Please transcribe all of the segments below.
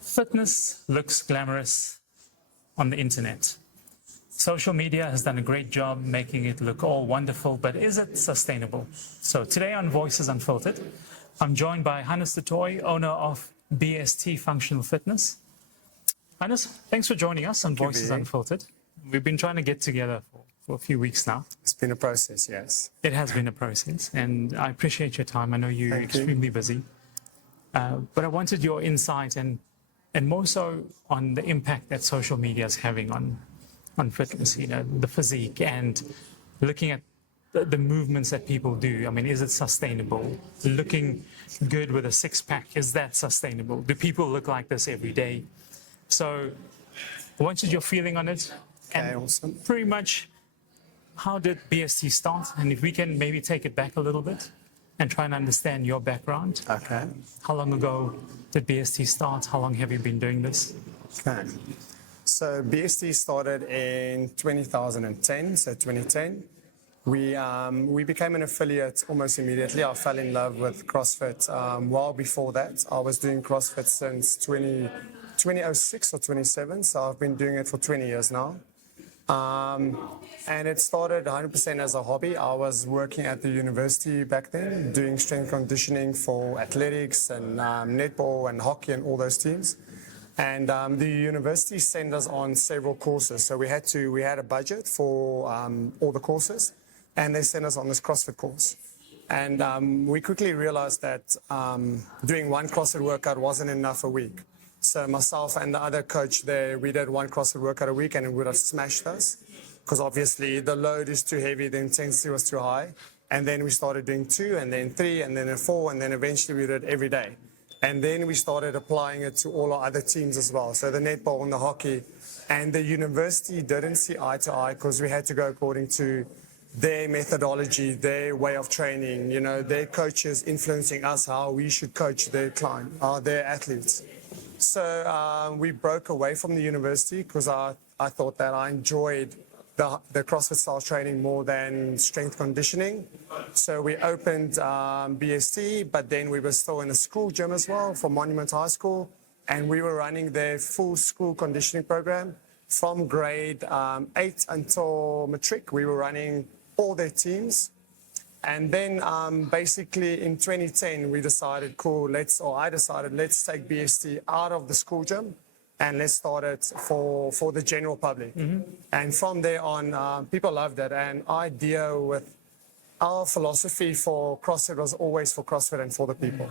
Fitness looks glamorous on the internet. Social media has done a great job making it look all wonderful, but is it sustainable? So today on Voices Unfiltered, I'm joined by Hannes du Toit, owner of BST Functional Fitness. Hannes, thanks for joining us on Voices Unfiltered. We've been trying to get together for a few weeks now. It's been a process, yes. It has been a process, and I appreciate your time. I know you're extremely busy. But I wanted your insight and more so on the impact that social media is having on fitness, the physique, and looking at the movements that people do. I mean, is it sustainable? Looking good with a six-pack, is that sustainable? Do people look like this every day? So I wanted your feeling on it. Okay, awesome. Pretty much, how did BST start? And if we can maybe take it back a little bit and try and understand your background. Okay. How long ago did BST start? How long have you been doing this? Okay. So BST started in 2010, so 2010. We became an affiliate almost immediately. I fell in love with CrossFit. Well before that, I was doing CrossFit since 2006 or 2007, so I've been doing it for 20 years now. And it started 100% as a hobby. I was working at the university back then, doing strength conditioning for athletics and netball and hockey and all those teams. And the university sent us on several courses. So we had a budget for all the courses, and they sent us on this CrossFit course. And we quickly realized that doing one CrossFit workout wasn't enough a week. So myself and the other coach there, we did one CrossFit workout a week, and it would have smashed us because obviously the load is too heavy, the intensity was too high. And then we started doing 2, and then 3, and then 4, and then eventually we did it every day. And then we started applying it to all our other teams as well. So the netball and the hockey. And the university didn't see eye to eye because we had to go according to their methodology, their way of training, their coaches influencing us how we should coach their client, their athletes. So we broke away from the university because I thought that I enjoyed the CrossFit style training more than strength conditioning. So we opened BST, but then we were still in a school gym as well for Monument High School. And we were running their full school conditioning program from grade 8 until matric. We were running all their teams. And then basically in 2010, we decided, I decided, let's take BST out of the school gym and let's start it for the general public. Mm-hmm. And from there on, people loved it. And our philosophy for CrossFit was always for CrossFit and for the people.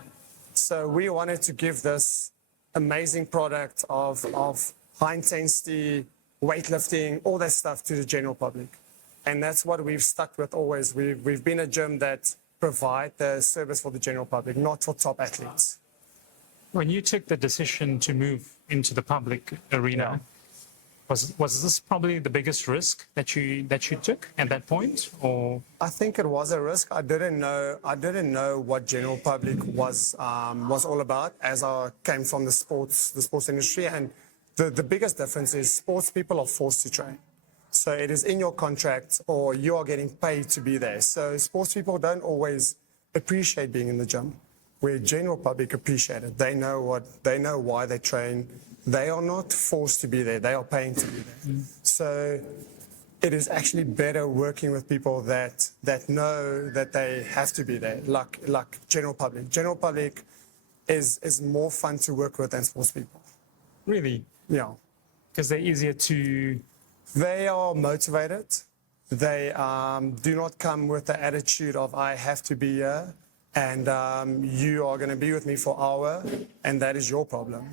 So we wanted to give this amazing product of high intensity, weightlifting, all that stuff to the general public. And that's what we've stuck with always. We've been a gym that provide the service for the general public, not for top athletes. When you took the decision to move into the public arena, was this probably the biggest risk that you took at that point, or? I think it was a risk. I didn't know what general public was all about, as I came from the sports industry. And the biggest difference is sports people are forced to train. So it is in your contract, or you are getting paid to be there. So sports people don't always appreciate being in the gym, where general public appreciate it. They know why they train. They are not forced to be there. They are paying to be there. Mm. So it is actually better working with people that know that they have to be there, like general public. General public is more fun to work with than sports people. Really? Yeah. Because they're easier to... They are motivated. They do not come with the attitude of, I have to be here and you are going to be with me for an hour and that is your problem,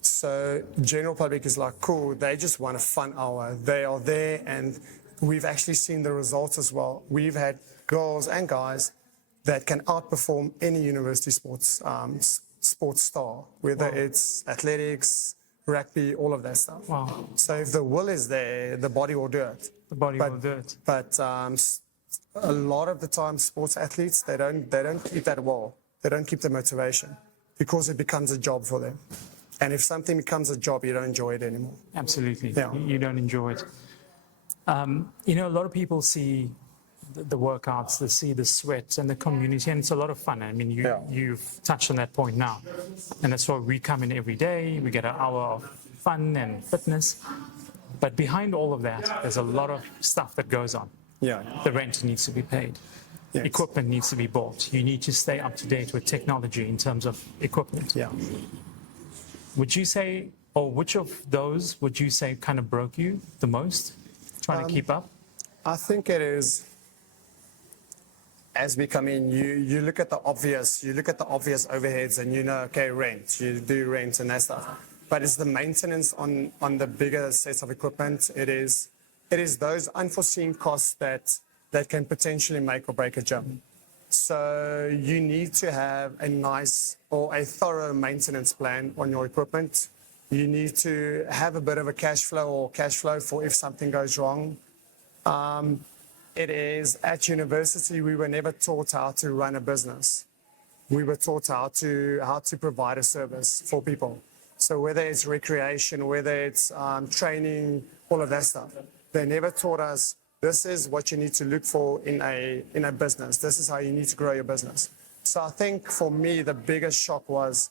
So general public is like, cool, they just want a fun hour. They are there, and we've actually seen the results as well. We've had girls and guys that can outperform any university sports star, whether it's athletics, rugby, all of that stuff. Wow. So if the will is there, the body will do it. The body will do it. But a lot of the time, sports athletes, they don't keep that well. They don't keep the motivation because it becomes a job for them. And if something becomes a job, you don't enjoy it anymore. Absolutely. Yeah. You don't enjoy it. A lot of people see the workouts, to see the sweat and the community, and it's a lot of fun. I mean, you've touched on that point now, and that's why we come in every day. We get an hour of fun and fitness, but behind all of that, there's a lot of stuff that goes on. Yeah. The rent needs to be paid. Yes. Equipment needs to be bought. You need to stay up to date with technology in terms of equipment. Yeah. Would you say, or which of those would you say kind of broke you the most, trying to keep up? I think it is, as we come in, you look at the obvious overheads and you know, okay, rent, you do rent and that stuff. But it's the maintenance on the bigger sets of equipment. It is those unforeseen costs that can potentially make or break a gym. So you need to have a nice or a thorough maintenance plan on your equipment. You need to have a bit of a cash flow for if something goes wrong. It is at university, we were never taught how to run a business. We were taught how to provide a service for people. So whether it's recreation, whether it's training, all of that stuff, they never taught us this is what you need to look for in a business. This is how you need to grow your business. So I think for me, the biggest shock was,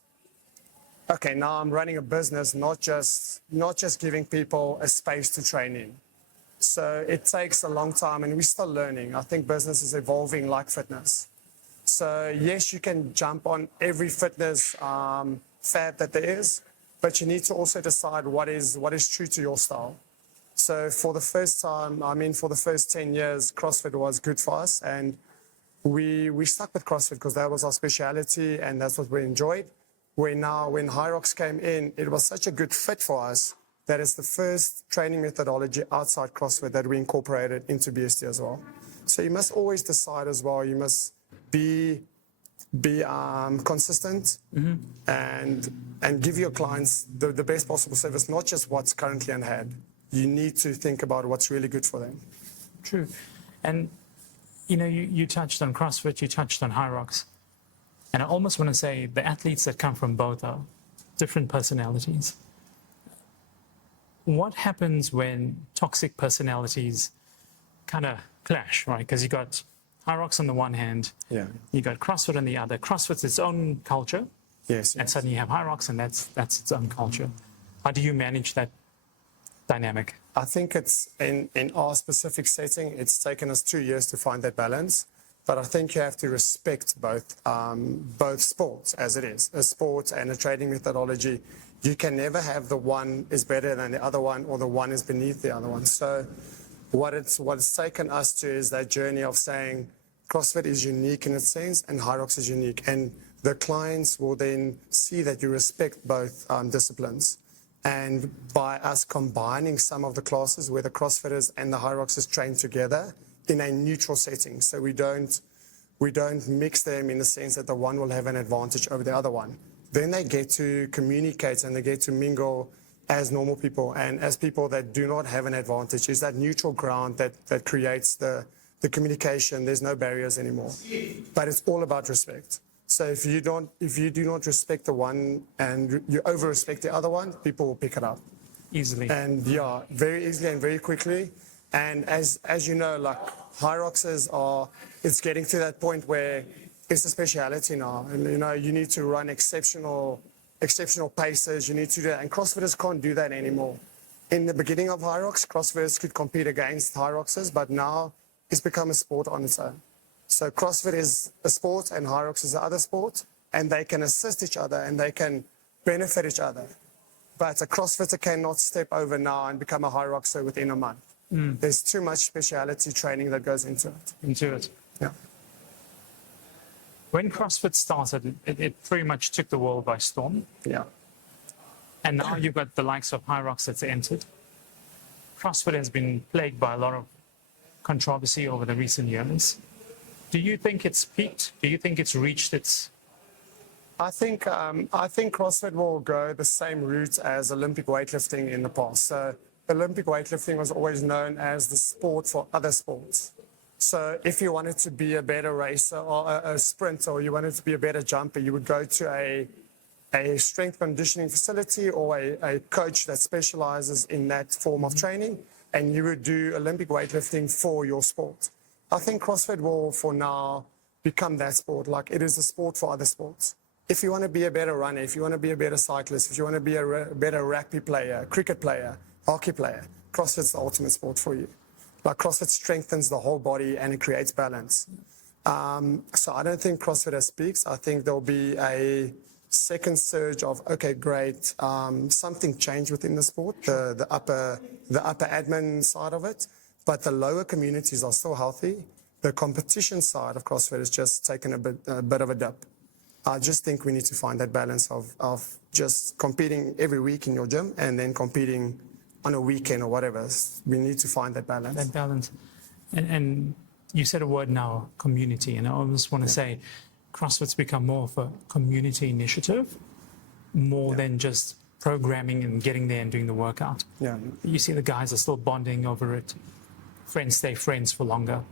okay, now I'm running a business, not just giving people a space to train in. So it takes a long time and we're still learning. I think business is evolving like fitness. So yes, you can jump on every fitness fad that there is, but you need to also decide what is true to your style. So for the first time, for the first 10 years, CrossFit was good for us. And we stuck with CrossFit because that was our speciality and that's what we enjoyed. When Hyrox came in, it was such a good fit for us that it's the first training methodology outside CrossFit that we incorporated into BST as well. So you must always decide as well, you must be consistent and give your clients the best possible service, not just what's currently on hand. You need to think about what's really good for them. True. And, you touched on CrossFit, you touched on Hyrox. And I almost want to say the athletes that come from both are different personalities. What happens when toxic personalities kind of clash, right? Because you got Hyrox on the one hand, you got CrossFit on the other. CrossFit's its own culture. Yes. And suddenly you have Hyrox and that's its own culture. How do you manage that dynamic? I think it's in our specific setting, it's taken us 2 years to find that balance. But I think you have to respect both sports as it is, a sport and a training methodology. You can never have the one is better than the other one or the one is beneath the other one. So what it's taken us to is that journey of saying CrossFit is unique in its sense and Hyrox is unique. And the clients will then see that you respect both disciplines. And by us combining some of the classes where the CrossFitters and the Hyroxers train together in a neutral setting. So we don't mix them in the sense that the one will have an advantage over the other one. Then they get to communicate and they get to mingle as normal people and as people that do not have an advantage. Is that neutral ground that creates the communication. There's no barriers anymore. But it's all about respect. So if you do not respect the one and you over-respect the other one, people will pick it up. Easily. And very easily and very quickly. And as you know, like Hyroxes it's getting to that point where it's a speciality now. And you need to run exceptional paces. You need to do that. And CrossFitters can't do that anymore. In the beginning of Hyrox, CrossFitters could compete against Hyroxes, but now it's become a sport on its own. So CrossFit is a sport and Hyrox is the other sport, and they can assist each other and they can benefit each other. But a CrossFitter cannot step over now and become a Hyroxer within a month. There's too much speciality training that goes into it. Yeah. When CrossFit started, it pretty much took the world by storm. Yeah. And now you've got the likes of Hyrox that's entered. CrossFit has been plagued by a lot of controversy over the recent years. Do you think it's peaked? Do you think it's reached its... I think CrossFit will go the same route as Olympic weightlifting in the past. So Olympic weightlifting was always known as the sport for other sports. So if you wanted to be a better racer or a sprinter, or you wanted to be a better jumper, you would go to a strength conditioning facility or a coach that specializes in that form of training, and you would do Olympic weightlifting for your sport. I think CrossFit will, for now, become that sport. Like it is a sport for other sports. If you want to be a better runner, if you want to be a better cyclist, if you want to be a better rugby player, cricket player, hockey player, CrossFit's the ultimate sport for you. Like CrossFit strengthens the whole body and it creates balance. So I don't think CrossFit has peaks. I think there'll be a second surge of, okay, great, something changed within the sport, the upper admin side of it, but the lower communities are still healthy. The competition side of CrossFit has just taken a bit of a dip. I just think we need to find that balance of just competing every week in your gym and then competing on a weekend or whatever. We need to find that balance. That balance. And you said a word now, community, and I almost want to say CrossFit's become more of a community initiative, more than just programming and getting there and doing the workout. Yeah. You see the guys are still bonding over it. Friends stay friends for longer.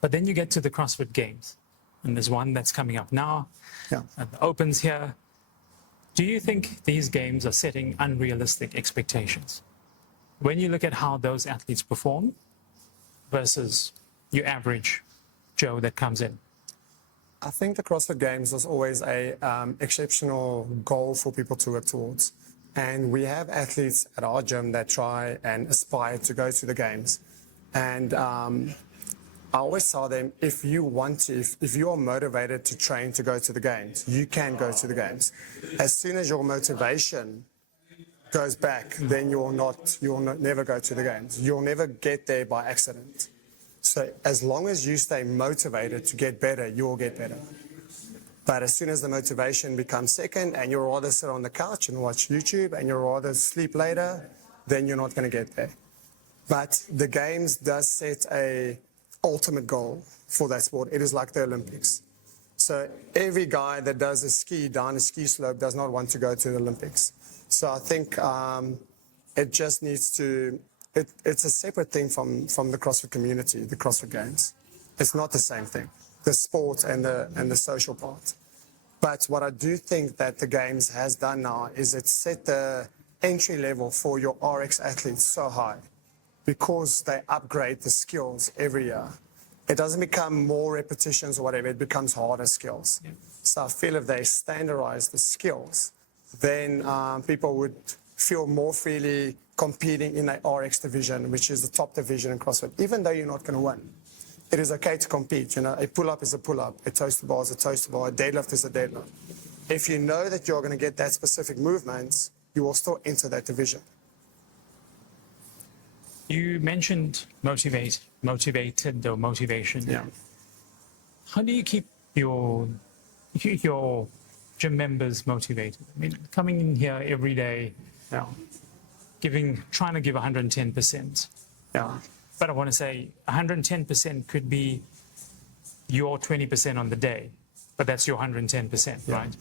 But then you get to the CrossFit Games, and there's one that's coming up now, and the Opens here. Do you think these games are setting unrealistic expectations? When you look at how those athletes perform versus your average Joe that comes in? I think the CrossFit Games was always a exceptional goal for people to work towards. And we have athletes at our gym that try and aspire to go to the games. And I always tell them, if you want to, if you are motivated to train to go to the games, you can go to the games. As soon as your motivation goes back, then you'll never go to the games. You'll never get there by accident. So as long as you stay motivated to get better, you'll get better. But as soon as the motivation becomes second and you'll rather sit on the couch and watch YouTube and you'll rather sleep later, then you're not going to get there. But the games does set a ultimate goal for that sport. It is like the Olympics. So every guy that does a ski down a ski slope does not want to go to the Olympics. So I think it just needs to, it's a separate thing from the CrossFit community, the CrossFit Games. It's not the same thing, the sport and the social part. But what I do think that the Games has done now is it set the entry level for your RX athletes so high because they upgrade the skills every year. It doesn't become more repetitions or whatever, it becomes harder skills. Yeah. So I feel if they standardize the skills, then people would feel more freely competing in a RX division, which is the top division in CrossFit, even though you're not going to win. It is okay to compete. You know, a pull-up is a pull-up, a toaster bar is a toaster bar, a deadlift is a deadlift. If you know that you're going to get that specific movements, you will still enter that division. You mentioned motivated or motivation. Yeah. How do you keep your gym members motivated? I mean, coming in here every day, trying to give 110%. Yeah. But I want to say 110% could be your 20% on the day, but that's your 110%, right?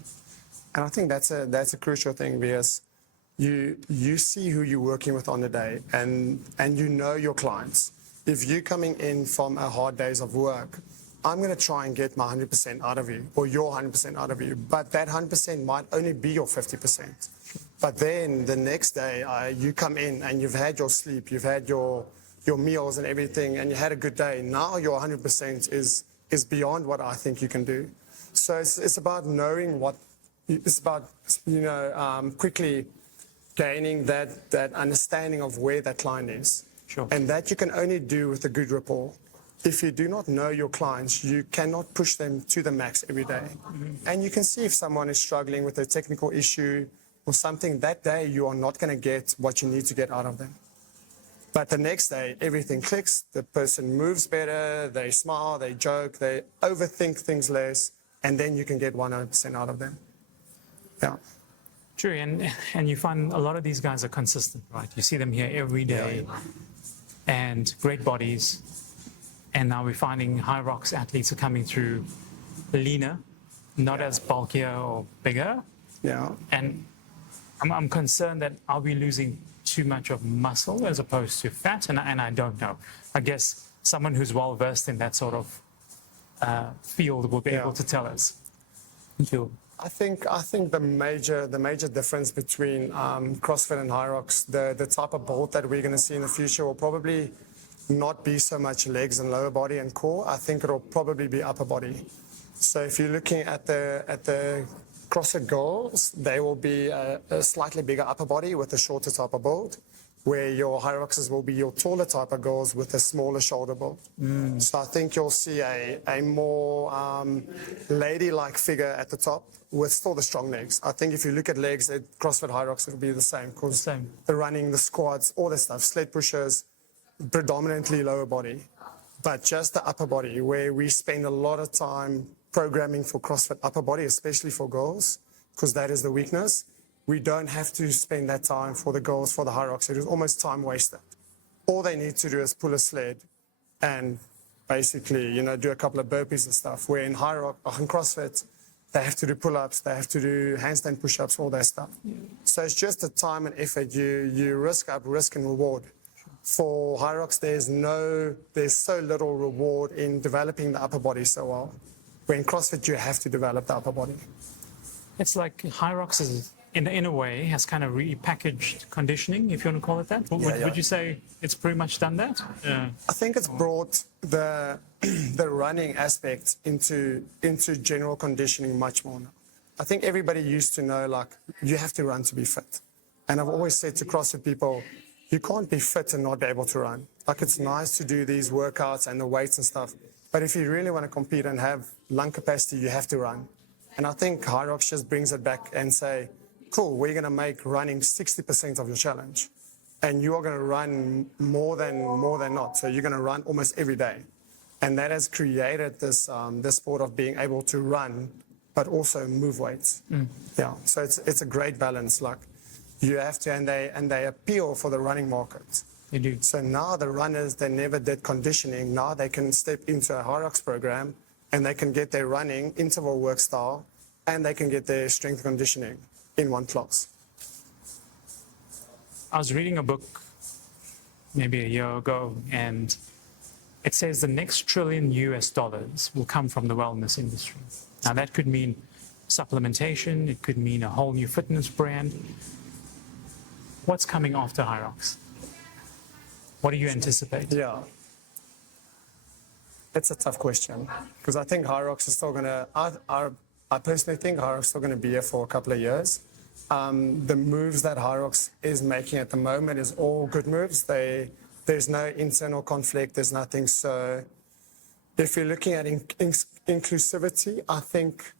And I think that's a crucial thing because you see who you're working with on the day and you know your clients. If you're coming in from a hard days of work, I'm going to try and get my 100% out of you or your 100% out of you. But that 100% might only be your 50%. But then the next day you come in and you've had your sleep, you've had your meals and everything, and you had a good day. Now your 100% is beyond what I think you can do. So it's about knowing it's about, quickly gaining that understanding of where that client is. Sure. And that you can only do with a good rapport. If you do not know your clients, you cannot push them to the max every day. Mm-hmm. And you can see if someone is struggling with a technical issue or something, that day you are not going to get what you need to get out of them. But the next day, everything clicks, the person moves better, they smile, they joke, they overthink things less, and then you can get 100% out of them. Yeah. True, and you find a lot of these guys are consistent, right? You see them here every day, and great bodies. And now we're finding high rocks athletes are coming through leaner, not as bulkier or bigger. Yeah. And I'm concerned that are we losing too much of muscle as opposed to fat? And I don't know. I guess someone who's well versed in that sort of field will be able to tell us. Thank you. I think the major difference between CrossFit and High Rocks, the type of build that we're going to see in the future will probably not be so much legs and lower body and core. I think it'll probably be upper body. So if you're looking at the CrossFit girls, they will be a slightly bigger upper body with a shorter type of build, where your Hyroxes will be your taller type of girls with a smaller shoulder build. So I think you'll see a more lady-like figure at the top with still the strong legs. I think if you look at legs at CrossFit Hyrox, it'll be the same, because the running, the squats, all that stuff, sled pushers, predominantly lower body, but just the upper body, where we spend a lot of time programming for CrossFit upper body, especially for girls, because that is the weakness. We don't have to spend that time for the girls, for the Hyrox. It is almost time wasted. All they need to do is pull a sled and basically, do a couple of burpees and stuff, where in Hyrox, in CrossFit, they have to do pull-ups, they have to do handstand push-ups, all that stuff. So it's just the time and effort. You risk and reward. For Hyrox, there's so little reward in developing the upper body so well. Where in CrossFit, you have to develop the upper body. It's like Hyrox is, in a way, has kind of repackaged conditioning, if you want to call it that. Would you say it's pretty much done that? I think it's brought the running aspect into general conditioning much more now. I think everybody used to know, like, you have to run to be fit. And I've always said to CrossFit people, you can't be fit and not be able to run. Like, it's nice to do these workouts and the weights and stuff, but if you really want to compete and have lung capacity, you have to run. And I think Hyrox just brings it back and say, cool, we're going to make running 60% of your challenge. And you are going to run more than not. So you're going to run almost every day. And that has created this sport of being able to run, but also move weights. Yeah. So it's a great balance. Like, you have to, and they appeal for the running market. They do. So now the runners, they never did conditioning. Now they can step into a Hyrox program and they can get their running interval work style, and they can get their strength conditioning in one class. I was reading a book maybe a year ago, and it says the next $1 trillion will come from the wellness industry. Now that could mean supplementation, it could mean a whole new fitness brand. What's coming after Hyrox? What do you anticipate? Yeah. It's a tough question, because I think Hyrox is still going to, I personally think Hyrox is still going to be here for a couple of years. The moves that Hyrox is making at the moment is all good moves. There's no internal conflict, there's nothing. So if you're looking at inclusivity, I think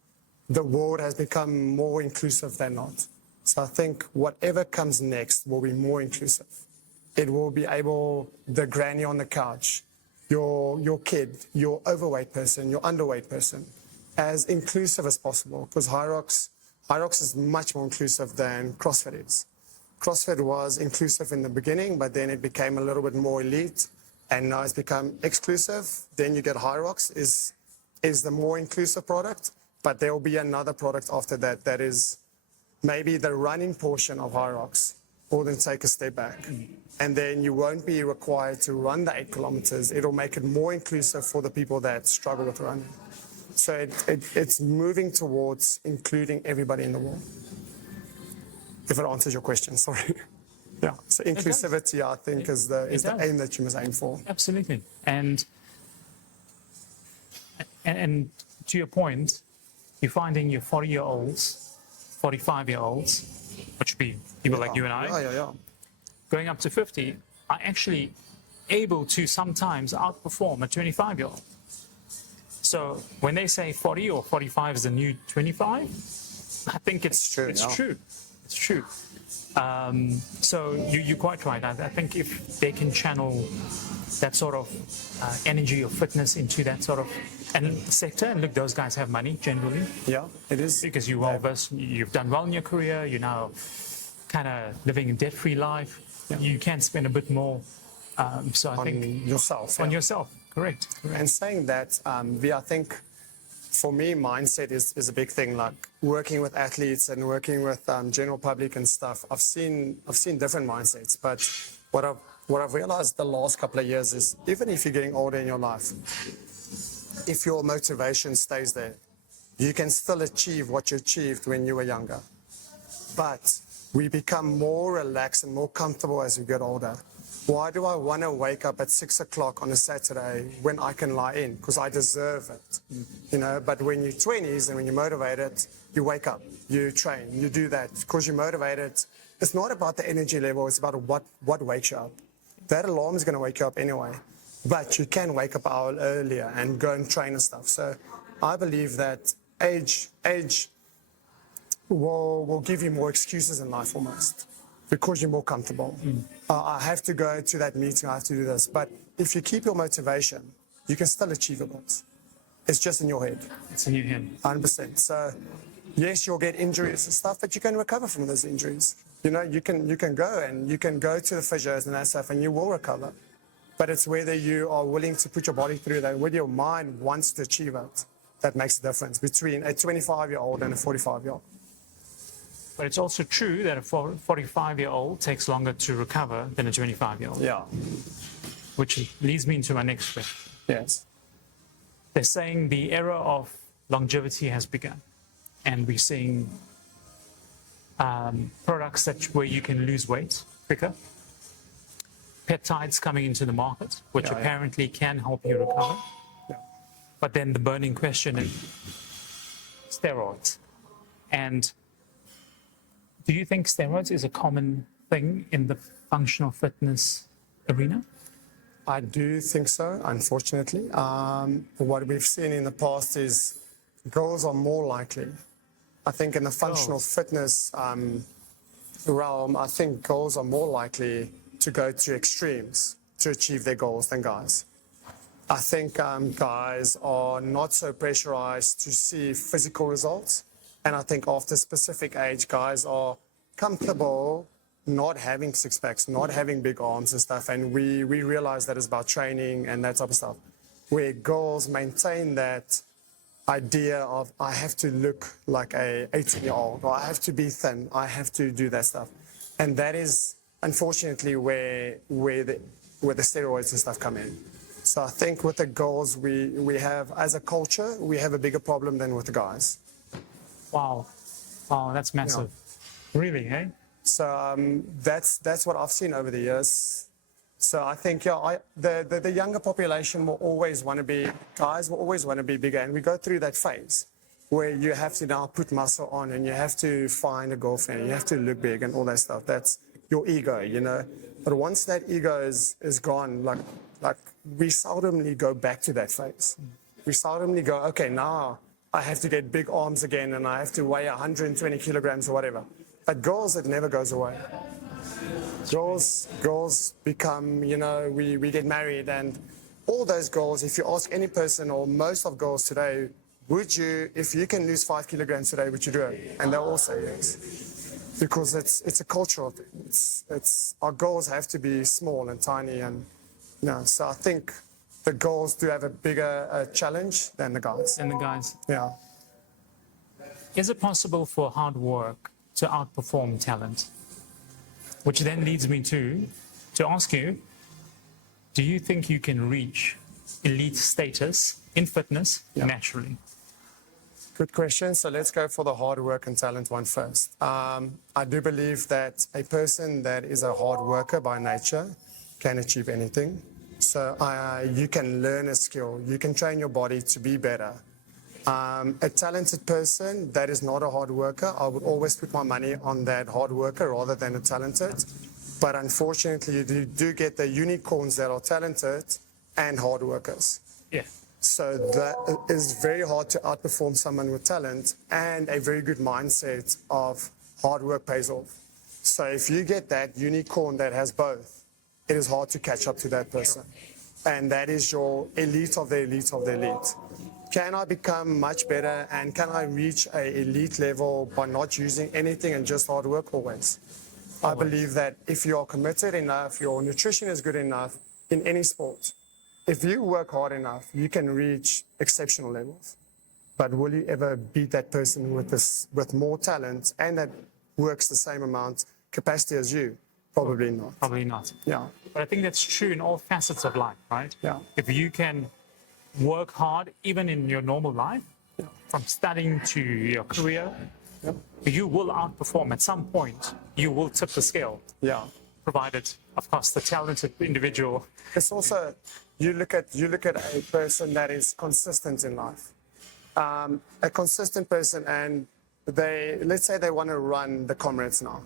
the world has become more inclusive than not. So I think whatever comes next will be more inclusive. It will be able, the granny on the couch, your kid, your overweight person, your underweight person, as inclusive as possible, because Hyrox is much more inclusive than CrossFit is. CrossFit was inclusive in the beginning, but then it became a little bit more elite, and now it's become exclusive. Then you get Hyrox is the more inclusive product, but there will be another product after that that is maybe the running portion of Hyrox, or then take a step back. And then you won't be required to run the 8 kilometers. It'll make it more inclusive for the people that struggle with running. So it's moving towards including everybody in the world. If it answers your question, sorry. Yeah. So inclusivity, I think, is the aim that you must aim for. Absolutely. And to your point, you're finding your 40-year-olds, 45-year-olds, which would be people like you and I, going up to 50, are actually able to sometimes outperform a 25-year-old. So when they say 40 or 45 is the new 25, I think it's true. It's true. It's true. So you're quite right. I think if they can channel that sort of energy or fitness into that sort of sector, and look, those guys have money generally. Yeah, it is. Because you're well versed, you've done well in your career, you're now kind of living a debt-free life. Yeah. You can spend a bit more. So I think yourself. On yourself. Correct. And saying that, I think for me, mindset is a big thing. Like working with athletes and working with general public and stuff, I've seen different mindsets. But what I've realized the last couple of years is, even if you're getting older in your life, if your motivation stays there, you can still achieve what you achieved when you were younger. But we become more relaxed and more comfortable as we get older. Why do I want to wake up at 6 o'clock on a Saturday when I can lie in? Because I deserve it, you know. But when you're 20s and when you're motivated, you wake up, you train, you do that because you're motivated. It's not about the energy level, it's about what wakes you up. That alarm is going to wake you up anyway, but you can wake up an hour earlier and go and train and stuff. So I believe that age will give you more excuses in life almost, because you're more comfortable. I have to go to that meeting, I have to do this. But if you keep your motivation, you can still achieve your goals. It's just in your head. It's in your head. 100%. So yes, you'll get injuries and stuff, but you can recover from those injuries. You know, you can go and you can go to the physios and that stuff and you will recover. But it's whether you are willing to put your body through that, whether your mind wants to achieve it, that makes the difference between a 25-year-old and a 45-year-old. But it's also true that a 45-year-old takes longer to recover than a 25-year-old. Yeah. Which leads me into my next question. Yes. They're saying the era of longevity has begun, and we're seeing products where you can lose weight quicker, peptides coming into the market, which apparently can help you recover. Yeah. But then the burning question is steroids. And do you think steroids is a common thing in the functional fitness arena? I do think so, unfortunately. What we've seen in the past is girls are more likely. I think in the functional fitness realm, I think girls are more likely to go to extremes to achieve their goals than guys. I think guys are not so pressurized to see physical results. And I think after a specific age, guys are comfortable not having six packs, not having big arms and stuff. And we realize that it's about training and that type of stuff. Where girls maintain that idea of, I have to look like a 18-year-old, or I have to be thin, I have to do that stuff. And that is unfortunately where the steroids and stuff come in. So I think with the girls, we have, as a culture, we have a bigger problem than with the guys. Wow, that's massive. Yeah. Really, eh? So that's what I've seen over the years. So I think, the younger population will always want to be, guys will always want to be bigger. And we go through that phase where you have to now put muscle on and you have to find a girlfriend, you have to look big and all that stuff. That's your ego, you know. But once that ego is gone, like we seldomly go back to that phase. We seldomly go, okay, now I have to get big arms again and I have to weigh 120 kilograms or whatever. But girls, it never goes away. Girls become, you know, we get married, and all those girls, if you ask any person or most of girls today, would you, if you can lose 5 kilograms today, would you do it? And they'll all say yes. Because it's a cultural thing. It's our goals have to be small and tiny, and you know, so I think the girls do have a bigger challenge than the guys. And the guys. Yeah. Is it possible for hard work to outperform talent? Which then leads me to ask you, do you think you can reach elite status in fitness naturally? Good question. So let's go for the hard work and talent one first. I do believe that a person that is a hard worker by nature can achieve anything. So you can learn a skill. You can train your body to be better. A talented person that is not a hard worker, I would always put my money on that hard worker rather than a talented. But unfortunately, you do get the unicorns that are talented and hard workers. Yeah. So that is very hard to outperform someone with talent and a very good mindset of hard work pays off. So if you get that unicorn that has both, it is hard to catch up to that person. And that is your elite of the elite of the elite. Can I become much better and can I reach an elite level by not using anything and just hard work? Always. I believe that if you are committed enough, your nutrition is good enough in any sport, if you work hard enough, you can reach exceptional levels. But will you ever beat that person with more talent and that works the same amount capacity as you? Probably not. Probably not. Yeah. But I think that's true in all facets of life, right? Yeah. If you can work hard, even in your normal life, from studying to your career, you will outperform. At some point, you will tip the scale. Yeah. Provided of course, the talented individual. It's also, you look at a person that is consistent in life. A consistent person, and let's say they want to run the Comrades now.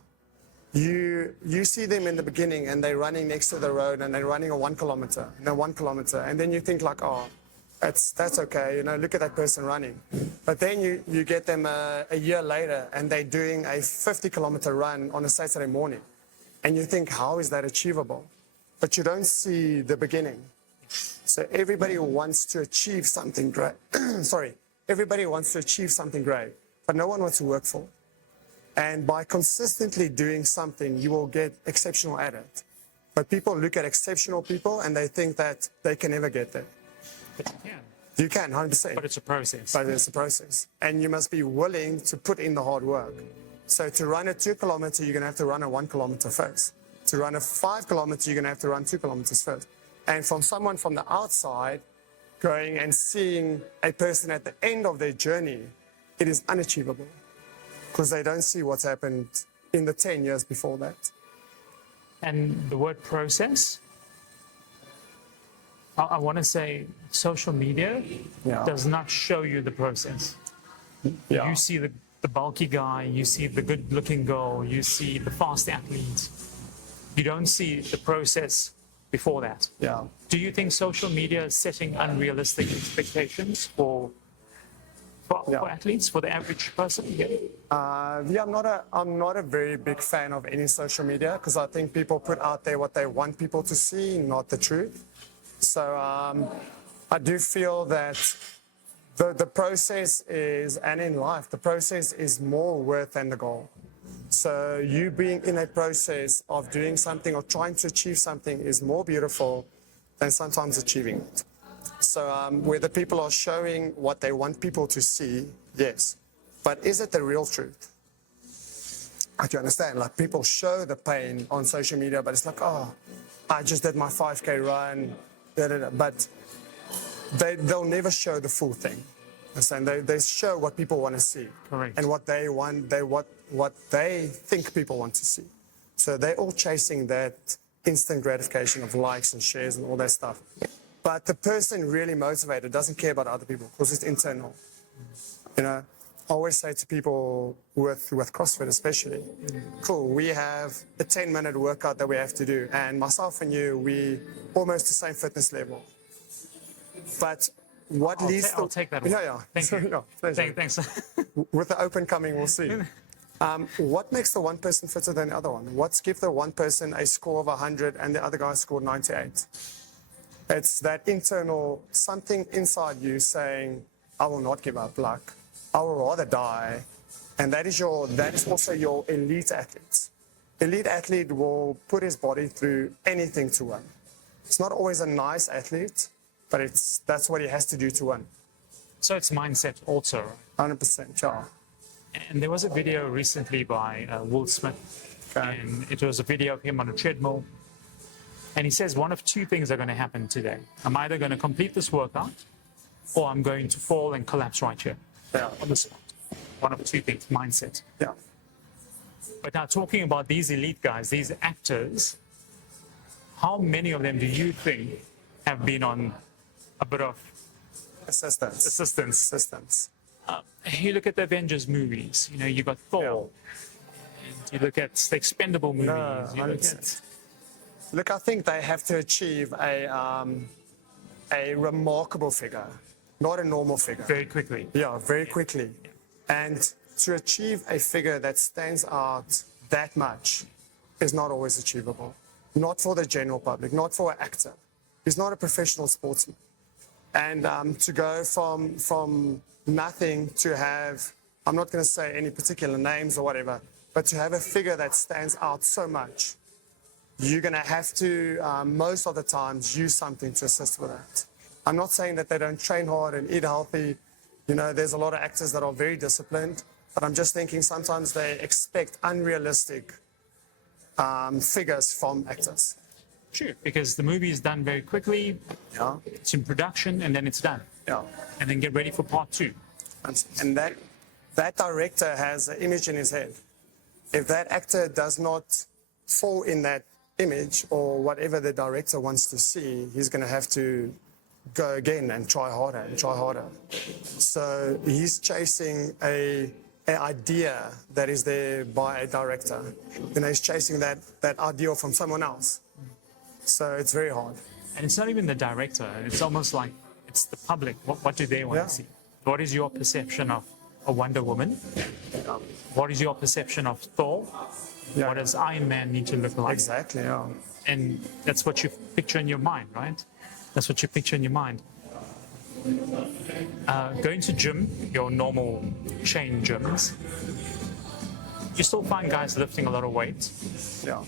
You see them in the beginning and they're running next to the road and they're running a 1 kilometer and then 1 kilometer. And then you think like, oh, that's okay. Look at that person running. But then you get them a year later and they're doing a 50-kilometer run on a Saturday morning. And you think, how is that achievable? But you don't see the beginning. So everybody wants to achieve something great. Everybody wants to achieve something great, but no one wants to work for it. And by consistently doing something, you will get exceptional at it. But people look at exceptional people and they think that they can never get there. But you can. You can, 100%. But it's a process. But it's a process. And you must be willing to put in the hard work. So to run a 2 kilometer, you're going to have to run a 1 kilometer first. To run a 5 kilometer, you're going to have to run 2 kilometers first. And from someone from the outside, going and seeing a person at the end of their journey, it is unachievable because they don't see what's happened in the 10 years before that. And the word process, I want to say social media does not show you the process. Yeah. You see the bulky guy, you see the good-looking girl, you see the fast athlete. You don't see the process before that. Yeah. Do you think social media is setting unrealistic expectations for athletes, for the average person? I'm not a very big fan of any social media because I think people put out there what they want people to see, not the truth. So I do feel that the process is, and in life, the process is more worth than the goal. So you being in a process of doing something or trying to achieve something is more beautiful than sometimes achieving it. So whether people are showing what they want people to see, yes. But is it the real truth? Do you understand? Like people show the pain on social media, but it's like, oh, I just did my 5K run, but they'll never show the full thing. Understand? They show what people want to see. Correct. And what they want, what they think people want to see. So they're all chasing that instant gratification of likes and shares and all that stuff. But the person really motivated doesn't care about other people because it's internal. I always say to people with CrossFit especially, cool, we have a 10-minute workout that we have to do. And myself and you, we almost the same fitness level. But what leads I'll take that one. Yeah. Thank you. Yeah, pleasure. Thanks. With the open coming, we'll see. What makes the one person fitter than the other one? What's give the one person a score of 100 and the other guy scored 98? It's that internal, something inside you saying, I will not give up, like, I will rather die. And that is also your elite athlete. Elite athlete will put his body through anything to win. It's not always a nice athlete, but that's what he has to do to win. So it's mindset also, right? 100%, yeah. And there was a video recently by Will Smith, and it was a video of him on a treadmill. And he says one of two things are going to happen today. I'm either going to complete this workout, or I'm going to fall and collapse right here on the spot. One of two things, mindset. Yeah. But now talking about these elite guys, these actors, how many of them do you think have been on a bit of assistance? You look at the Avengers movies, you got Thor, and you look at the Expendable movies. Look, I think they have to achieve a remarkable figure, not a normal figure. Very quickly. Yeah, very quickly. And to achieve a figure that stands out that much is not always achievable. Not for the general public, not for an actor. He's not a professional sportsman. And to go from nothing to have, I'm not going to say any particular names or whatever, but to have a figure that stands out so much, you're going to have to, most of the times, use something to assist with that. I'm not saying that they don't train hard and eat healthy. There's a lot of actors that are very disciplined, but I'm just thinking sometimes they expect unrealistic figures from actors. True, because the movie is done very quickly, it's in production, and then it's done. Yeah. And then get ready for part 2. And that director has an image in his head. If that actor does not fall in that image or whatever the director wants to see, he's going to have to go again and try harder and try harder. So he's chasing a idea that is there by a director. He's chasing that ideal from someone else. So it's very hard. And it's not even the director. It's almost like it's the public. What do they want to see? What is your perception of a Wonder Woman? What is your perception of Thor? What does Iron Man need to look like? Exactly, yeah. And that's what you picture in your mind, right? That's what you picture in your mind. Going to gym, your normal chain gyms, you still find guys lifting a lot of weight. Yeah.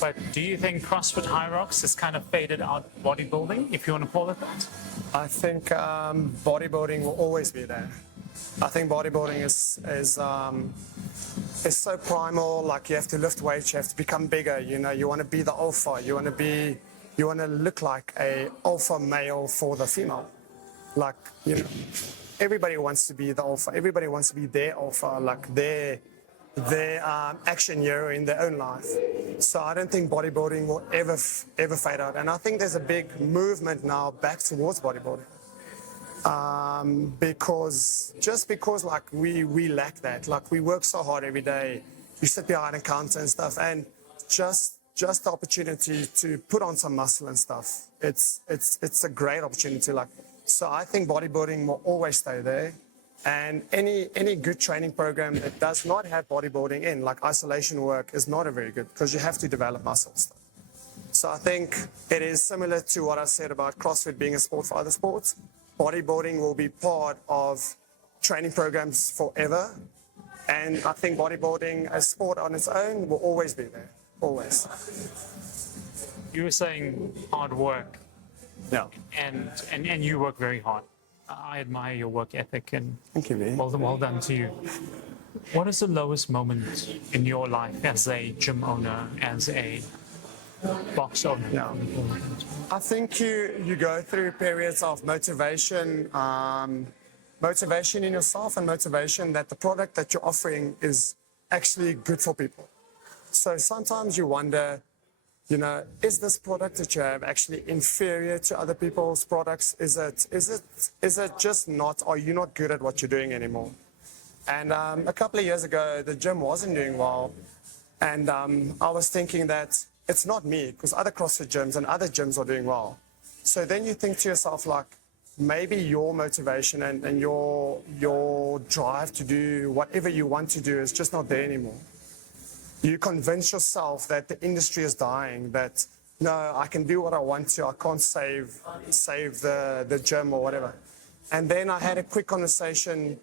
But do you think CrossFit High Rocks has kind of faded out bodybuilding, if you want to call it that? I think bodybuilding will always be there. I think bodybuilding is so primal. Like, you have to lift weights, you have to become bigger. You want to be the alpha. You want to look like a alpha male for the female. Like, everybody wants to be the alpha. Everybody wants to be their alpha, like their action hero in their own life. So I don't think bodybuilding will ever fade out. And I think there's a big movement now back towards bodybuilding. Because like we lack that. Like, we work so hard every day. You sit behind a counter and stuff, and just the opportunity to put on some muscle and stuff. It's a great opportunity. Like, so I think bodybuilding will always stay there. And any good training program that does not have bodybuilding in, like isolation work, is not a very good, because you have to develop muscles. So I think it is similar to what I said about CrossFit being a sport for other sports. Bodybuilding will be part of training programs forever. And I think bodybuilding as sport on its own will always be there, always. You were saying hard work. Yeah. And you work very hard. I admire your work ethic, and Thank you, man. well done to you. What is the lowest moment in your life as a gym owner, as a box owner? Yeah. I think you go through periods of motivation, motivation in yourself, and motivation that the product that you're offering is actually good for people. So sometimes you wonder, is this product that you have actually inferior to other people's products? Is it just not? Are you not good at what you're doing anymore? And a couple of years ago, the gym wasn't doing well, and I was thinking that it's not me, because other CrossFit gyms and other gyms are doing well. So then you think to yourself, like, maybe your motivation and your drive to do whatever you want to do is just not there anymore. You convince yourself that the industry is dying, that no, I can do what I want to, I can't save the gym or whatever. And then I had a quick conversation,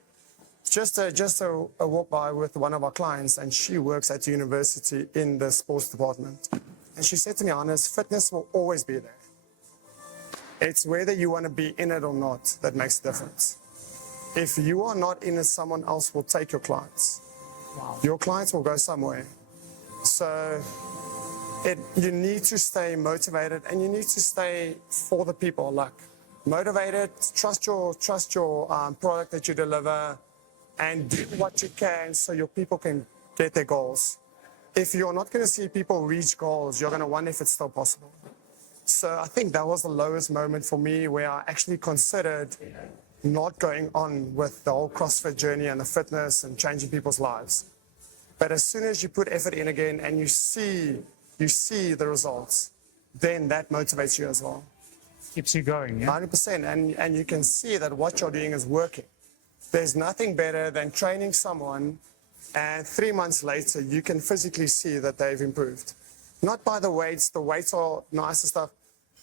just a walk by with one of our clients, and she works at the university in the sports department. And she said to me, Hannes, fitness will always be there. It's whether you want to be in it or not that makes a difference. If you are not in it, someone else will take your clients. Wow. Your clients will go somewhere. So you need to stay motivated, and you need to stay for the people. Like, motivated, trust your product that you deliver, and do what you can so your people can get their goals. If you're not going to see people reach goals, you're going to wonder if it's still possible. So I think that was the lowest moment for me, where I actually considered not going on with the whole CrossFit journey and the fitness and changing people's lives. But as soon as you put effort in again and you see the results, then that motivates you as well. Keeps you going, yeah? 100%. And you can see that what you're doing is working. There's nothing better than training someone, and 3 months later, you can physically see that they've improved. Not by the weights are nice and stuff,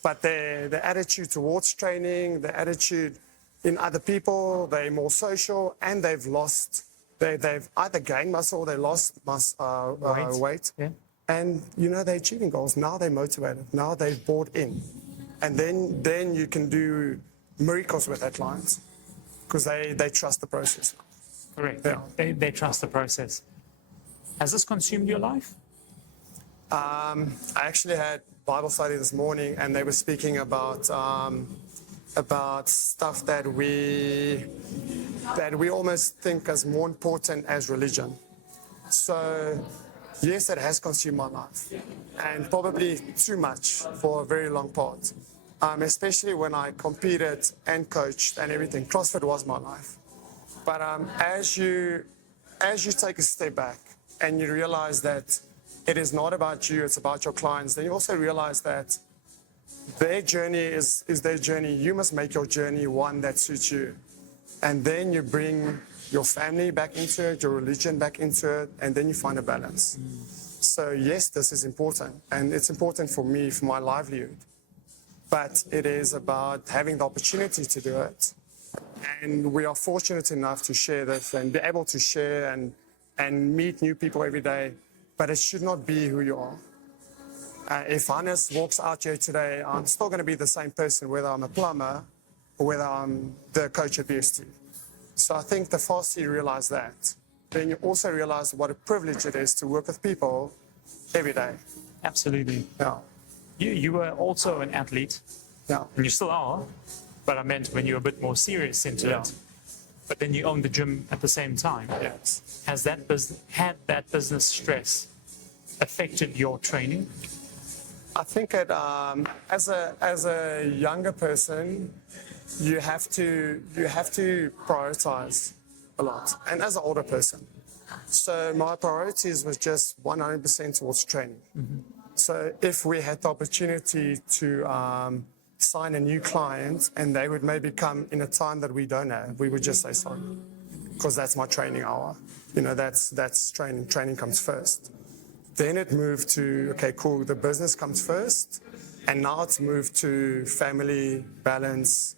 but the attitude towards training, the attitude in other people, they're more social, and they've either gained muscle or they lost weight. Yeah. And, they're achieving goals. Now they're motivated. Now they've bought in. And then you can do miracles with that client, because they trust the process. Correct. Yeah. They trust the process. Has this consumed your life? I actually had Bible study this morning, and they were speaking about stuff that we almost think is more important as religion. So yes, it has consumed my life, and probably too much for a very long part. Especially when I competed and coached and everything. CrossFit was my life. But as you take a step back and you realize that it is not about you, it's about your clients, then you also realize that their journey is their journey. You must make your journey one that suits you. And then you bring your family back into it, your religion back into it, and then you find a balance. So yes, this is important, and it's important for me, for my livelihood. But it is about having the opportunity to do it. And we are fortunate enough to share this and be able to share and meet new people every day. But it should not be who you are. If Hannes walks out here today, I'm still going to be the same person, whether I'm a plumber or whether I'm the coach at BST. So I think the faster you realize that, then you also realize what a privilege it is to work with people every day. Absolutely. Yeah. You were also an athlete, Yeah. and you still are, but I meant when you're a bit more serious into it. But then you own the gym at the same time. Yes. Has that business stress affected your training? I think that as a younger person, you have to prioritize a lot, and as an older person. So my priorities was just 100% towards training. Mm-hmm. So if we had the opportunity to sign a new client and they would maybe come in a time that we don't have, we would just say sorry, because that's my training hour. You know, that's training. Training comes first. Then it moved to, okay, cool, the business comes first, and now it's moved to family, balance,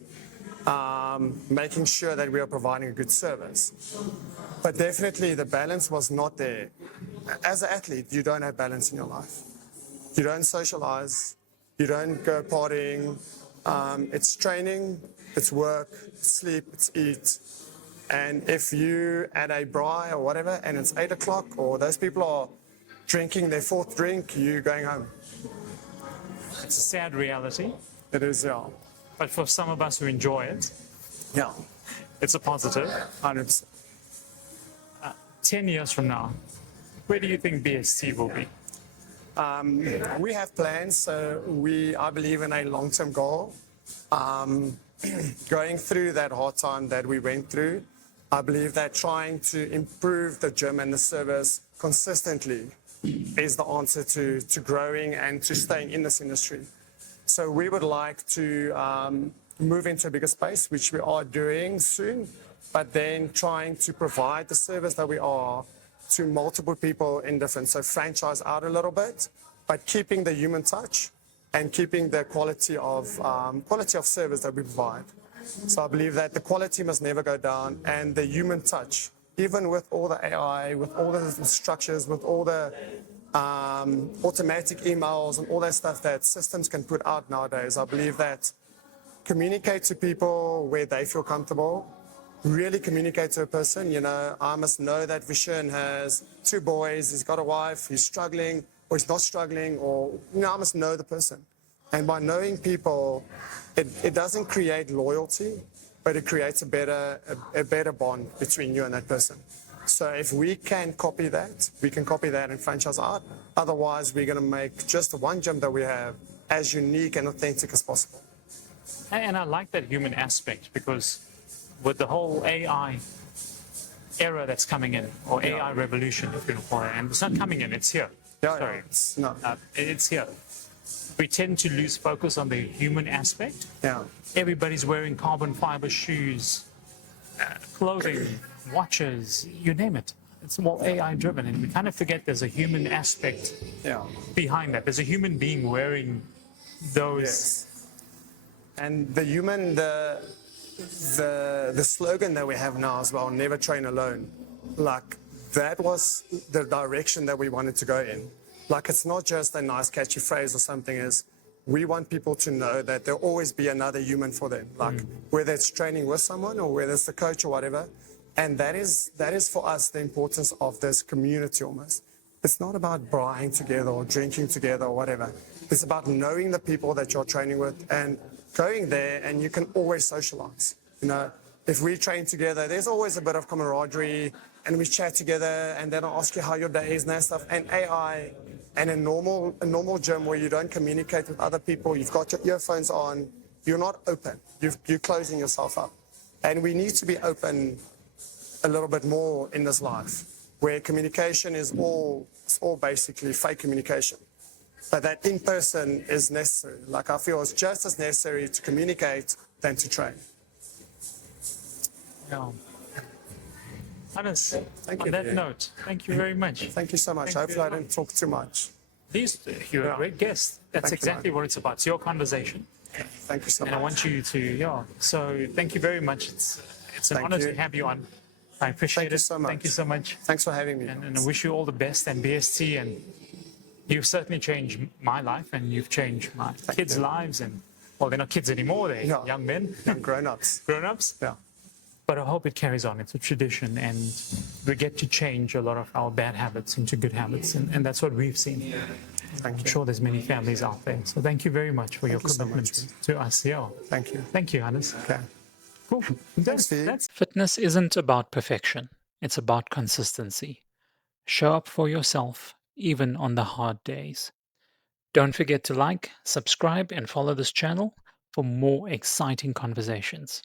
making sure that we are providing a good service. But definitely the balance was not there. As an athlete, you don't have balance in your life. You don't socialize, you don't go partying. It's training, it's work, it's sleep, it's eat. And if you at a braai or whatever, and it's 8 o'clock, or those people are drinking their fourth drink, you're going home. It's a sad reality. It is, yeah. But for some of us who enjoy it, Yeah. it's a positive. 100%. 10 years from now, where do you think BST will be? We have plans. So I believe in a long-term goal. Going through that hard time that we went through, I believe that trying to improve the gym and the service consistently is the answer to growing and to staying in this industry. So we would like to move into a bigger space, which we are doing soon, but then trying to provide the service that we are to multiple people in different, so franchise out a little bit, but keeping the human touch and keeping the quality of service that we provide. So I believe that the quality must never go down, and the human touch, even with all the AI, with all the structures, with all the automatic emails and all that stuff that systems can put out nowadays, I believe that communicate to people where they feel comfortable, really communicate to a person. You know, I must know that Vishen has 2 boys, he's got a wife, he's struggling, or he's not struggling, or, you know, I must know the person. And by knowing people, it doesn't create loyalty, but it creates a better bond between you and that person. So if we can copy that, we can copy that and franchise out. Otherwise, we're going to make just the one gym that we have as unique and authentic as possible. And I like that human aspect, because with the whole AI era that's coming in, or AI revolution, if you call it, and it's not coming in, it's here. Sorry. It's here. We tend to lose focus on the human aspect. Yeah. Everybody's wearing carbon fiber shoes, clothing, watches, you name it. It's more AI driven, and we kind of forget there's a human aspect behind that. There's a human being wearing those. Yes. And the human, the slogan that we have now as well, never train alone. Like, that was the direction that we wanted to go in. Like, it's not just a nice catchy phrase or something. Is we want people to know that there'll always be another human for them. Like, whether it's training with someone or whether it's the coach or whatever. And that is for us the importance of this community almost. It's not about braaiing together or drinking together or whatever. It's about knowing the people that you're training with and going there, and you can always socialize. You know, if we train together, there's always a bit of camaraderie, and we chat together, and then I'll ask you how your day is and that stuff. And AI and a normal gym where you don't communicate with other people, you've got your earphones on, you're not open. You're closing yourself up. And we need to be open a little bit more in this life, where communication is all basically fake communication. But that in person is necessary. Like, I feel it's just as necessary to communicate than to train. Yeah. Hannes, Thank on you, that dear. note, thank you very much. Thank you so much. Thank you Hopefully I very didn't talk too much. You're a great guest. That's Thank you, exactly what it's about. It's your conversation. Thank you so And I much. want you to, yeah. So thank you very much. It's an Thank honor you. to have you on. I appreciate Thank you it. so much. Thank you so much. Thanks for having me. And I wish you all the best and BST. And you've certainly changed my life, and you've changed my kids' you. lives. And well, they're not kids anymore. They're Yeah. young men, Young grown-ups. grown-ups. Yeah. But I hope it carries on. It's a tradition, and we get to change a lot of our bad habits into good habits. And that's what we've seen. Thank I'm you. sure there's many families out there. So thank you very much for your you so commitment much. to us. Yeah. Thank you. Thank you, Hannes. Okay. Cool. Thanks, Steve. Fitness isn't about perfection. It's about consistency. Show up for yourself, even on the hard days. Don't forget to like, subscribe, and follow this channel for more exciting conversations.